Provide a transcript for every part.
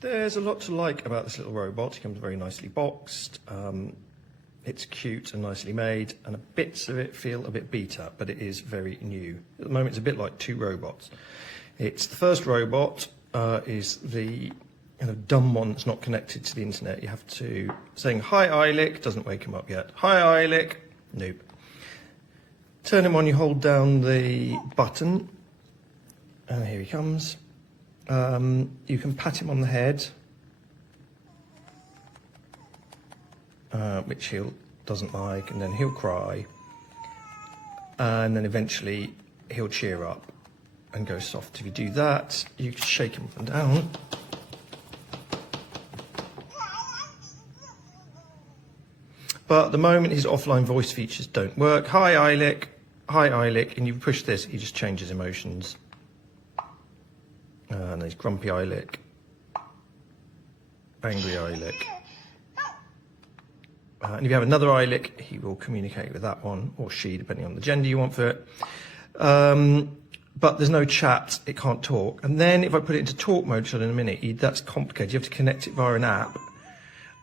There's a lot to like about this little robot. He comes very nicely boxed. It's cute and nicely made, and bits of it feel a bit beat up, but it is very new. At the moment, it's a bit like two robots. It's the first robot is the kind of dumb one that's not connected to the internet. You have to saying "Hi Eilik" doesn't wake him up yet. "Hi Eilik," nope. Turn him on. You hold down the button, and here he comes. You can pat him on the head, which he doesn't like, and then he'll cry, and then eventually he'll cheer up and go soft. If you do that, you can shake him up and down. But at the moment, his offline voice features don't work. "Hi Eilik, hi Eilik," and you push this, he just changes emotions. And there's grumpy Eilik, angry Eilik. And if you have another Eilik, he will communicate with that one, or she, depending on the gender you want for it. But there's no chat, it can't talk. And then if I put it into talk mode, which I'll in a minute, that's complicated. You have to connect it via an app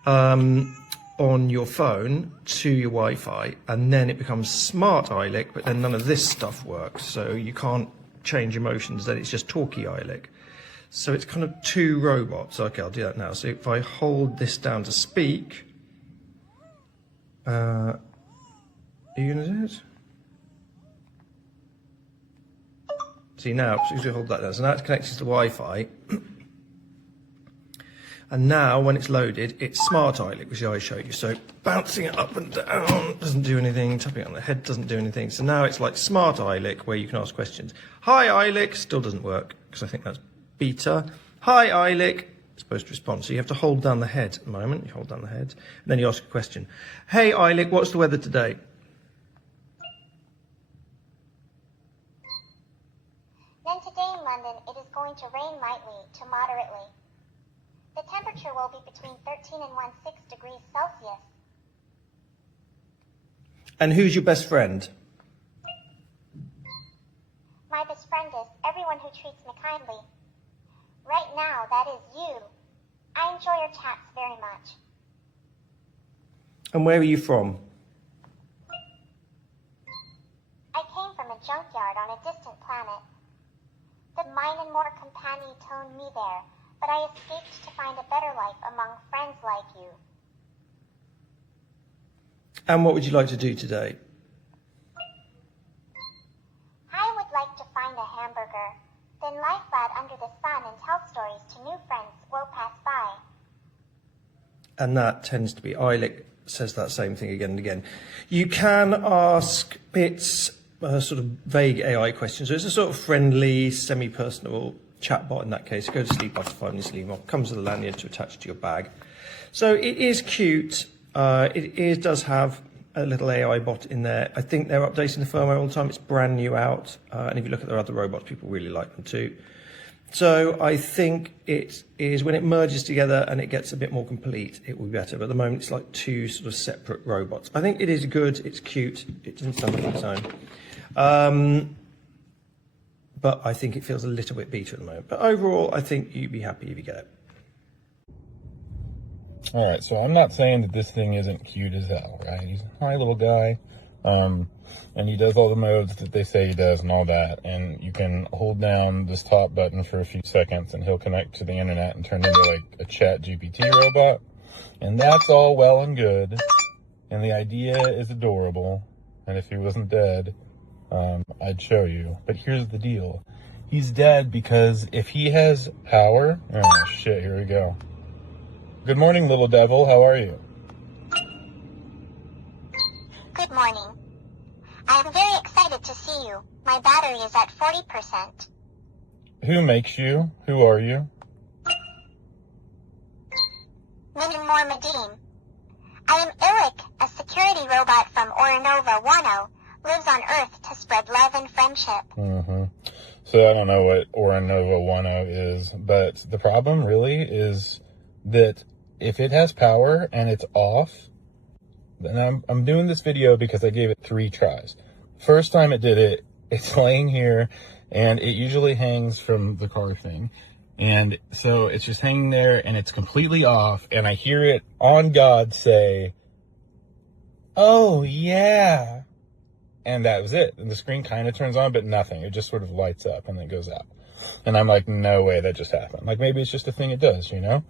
on your phone to your Wi-Fi, and then it becomes smart Eilik, but then none of this stuff works. So you can't change emotions, then it's just talky Eilik. So it's kind of two robots. Okay, I'll do that now. So if I hold this down to speak, are you going to do it? See now, because we hold that down. So now it's connected to the Wi-Fi. And now, when it's loaded, it's smart Eilik, which I showed you. So bouncing it up and down doesn't do anything. Tapping it on the head doesn't do anything. So now it's like smart Eilik, where you can ask questions. "Hi Eilik," still doesn't work, because I think that's beta. "Hi Eilik," it's supposed to respond. So you have to hold down the head at the moment. You hold down the head, and then you ask a question. "Hey Eilik, what's the weather today?" Then today in London, it is going to rain lightly to moderately. The temperature will be between 13 and 16 degrees Celsius. And who's your best friend? My best friend is everyone who treats me kindly. Right now, that is you. I enjoy your chats very much. And where are you from? I came from a junkyard on a distant planet. The mine and more companion toned me there, but I escaped to find a better life among friends like you. And what would you like to do today? I would like to find a hamburger, then lie flat under the sun and tell stories to new friends will pass by. And that tends to be, Eilik says that same thing again and again. You can ask bits, sort of vague AI questions. So it's a sort of friendly, semi-personal chatbot in that case. Go to sleep after 5 minutes, leave off. Comes with a lanyard to attach to your bag. So it is cute. Does have a little AI bot in there. I think they're updating the firmware all the time. It's brand new out. And if you look at their other robots, people really like them too. So I think it is, when it merges together and it gets a bit more complete, it will be better. But at the moment, it's like two sort of separate robots. I think it is good. It's cute. It doesn't stand on its own. But I think it feels a little bit beat at the moment. But overall, I think you'd be happy if you get it. All right, so I'm not saying that this thing isn't cute as hell, right? He's a hi little guy, and he does all the modes that they say he does and all that. And you can hold down this top button for a few seconds, and he'll connect to the internet and turn into like a chat GPT robot. And that's all well and good, and the idea is adorable. And if he wasn't dead, I'd show you. But here's the deal. He's dead because if he has power... Oh, shit, here we go. Good morning, little devil. How are you? Good morning. I am very excited to see you. My battery is at 40%. Who makes you? Who are you? Minimor Madim. I am Eilik, a security robot from Orinova Wano. Lives on Earth to spread love and friendship. So I don't know what Orinova Wano is, but the problem really is that if it has power and it's off, then I'm doing this video because I gave it 3 tries. First time it did it, it's laying here, and it usually hangs from the car thing. And so it's just hanging there and it's completely off. And I hear it on God say, "Oh, yeah." And that was it. And the screen kind of turns on, but nothing. It just sort of lights up and then goes out. And I'm like, no way that just happened. Like, maybe it's just a thing it does, you know?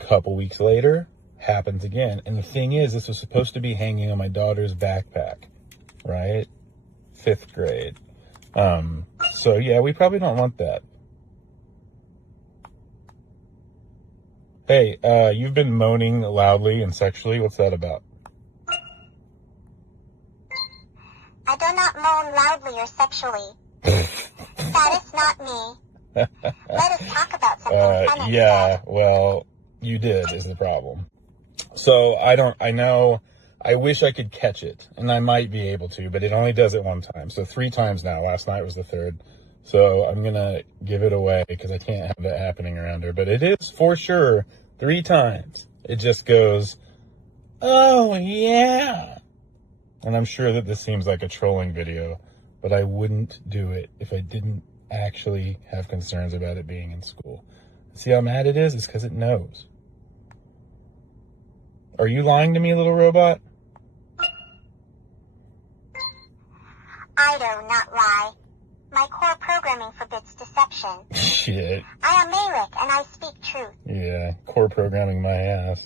Couple weeks later, happens again. And the thing is, this was supposed to be hanging on my daughter's backpack, right? 5th grade. So yeah, we probably don't want that. Hey, you've been moaning loudly and sexually. What's that about? I do not moan loudly or sexually. That is not me. Let us talk about something fun Yeah, instead. well, you did is the problem. So I wish I could catch it, and I might be able to, but it only does it one time. So 3 times now. Last night was the 3rd. So I'm going to give it away because I can't have that happening around her. But it is for sure 3 times. It just goes, "Oh, yeah." And I'm sure that this seems like a trolling video, but I wouldn't do it if I didn't actually have concerns about it being in school. See how mad it is? It's because it knows. Are you lying to me, little robot? I do not lie. My core programming forbids deception. Shit. I am Eilik, and I speak truth. Yeah, core programming my ass.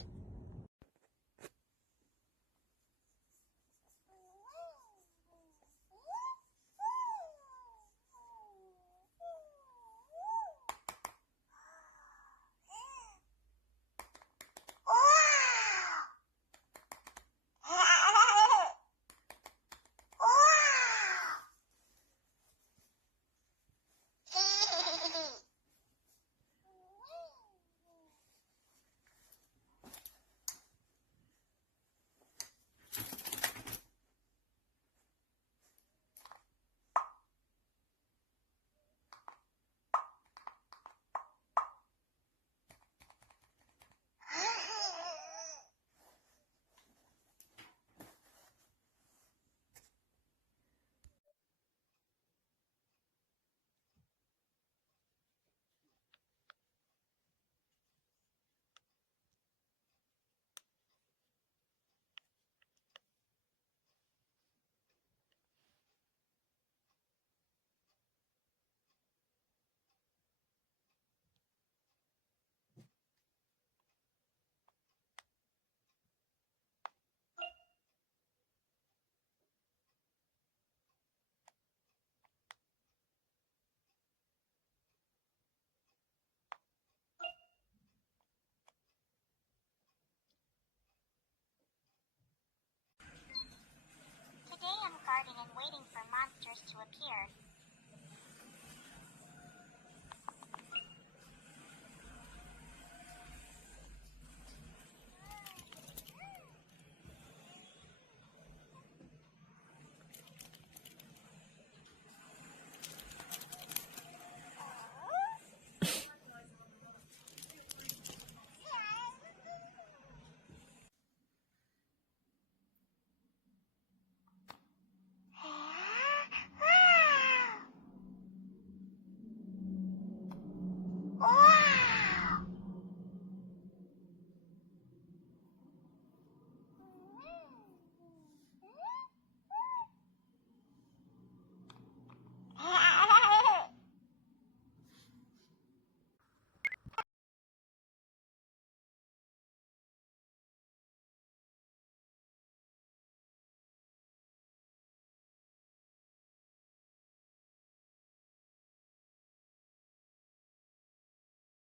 Today I'm guarding and waiting for monsters to appear.